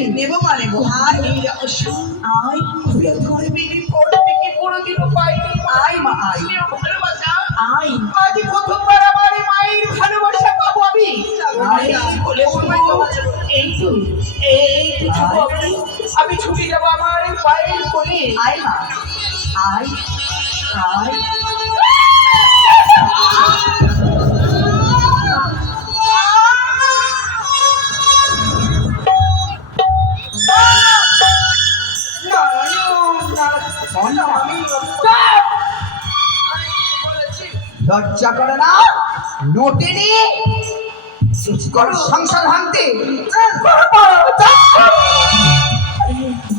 নিবি নেব মা নেব আয়। এই আশা আয় করে বিয়ে পর থেকে কোনোদিনও পাইনি আয় মা স্নেহ ভালোবাসা আয় প্রথমবার আমার মায়ের ভালোবাসা পাবো আমি এই তো এই তো আমি। ছুটে যাব আমার মায়ের কোলে আয় মা আয় আয় লজ্জা করে না? নোটেনি করো সংসার ভাঙতে।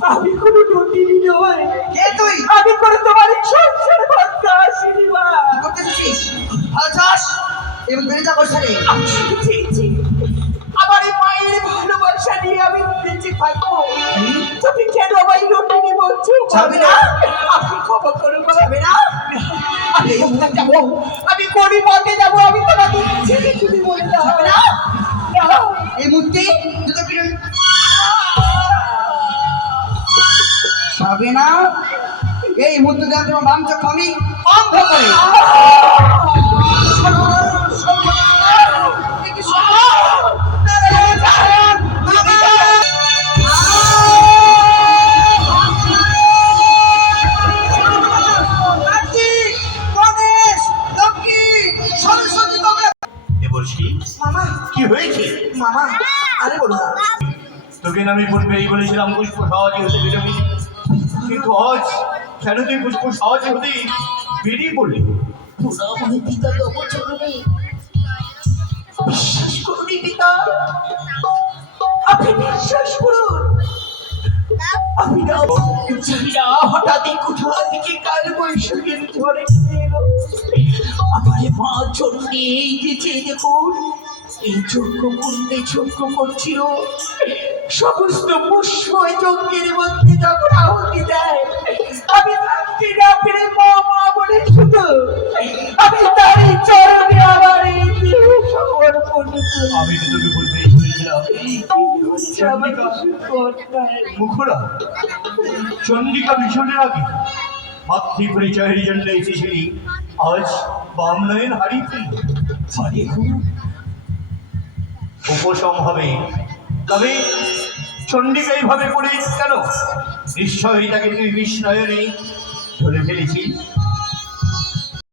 আমি কোনো নদী নয়। কে তুই? আমি করে তোমার সংসার ভাঙতে আসিনি মা। করতে চাচ্ছিস ভালো চাস? এবং বেড়ে যা বসে। আমি বেঁচে থাকব তুমি কেন আমায় নন্দিনী বলছো? যাবে না? আপনি ক্ষমা করুন যাবে না। আমি কোথায় যাব আমি গরিব পথে যাব আমি তোমাকে ছেড়ে তুমি না। এই মুহূর্তে দুটো পিছনে যাবে না। এই মুহূর্তে তোমার বাম আমি বন্ধ করে। হয়েছে? মামা আরে বলো তোকে আমি পূর্বেই বলেছিলাম পুষ্প সহজে হতে বেরোবি কিন্তু আজ কেন তুই পুষ্প সহজে হতে বেরিয়ে পড়লি? পিতা বিশ্বাস করুন পিতা। আপনি বিশ্বাস করুন। আমি না হঠাৎই কোথা থেকে কাল বৈশাখের ঝড়ে এলো। আমার মা চন্ডী এই যে চেয়ে দেখুন এই যজ্ঞ কুণ্ডে যজ্ঞ করছিল। সমস্ত পুষ্প যজ্ঞের মধ্যে যখন আহুতি দেয় আমি থাকতে না পেরে মা মা বলে শুধু আমি তারই চরণে আমার এই দেহ সমর্পণ আমি তো তোকে পূর্বেই বলেছিলাম হচ্ছে আমার অন্যায়। মুখরা। চন্ডিকা ভীষণের আগে। মাতৃ পরিচয়ের জন্য এসেছিলি। আজ বামনয়ন হারিয়ে ফেলল আরে হুঁ, উপশম হবে। তবে চন্ডিকা এইভাবে পড়ে কেন? নিশ্চয়ই তাকে তুই বিস্ময়নে ধরে ফেলেছিস।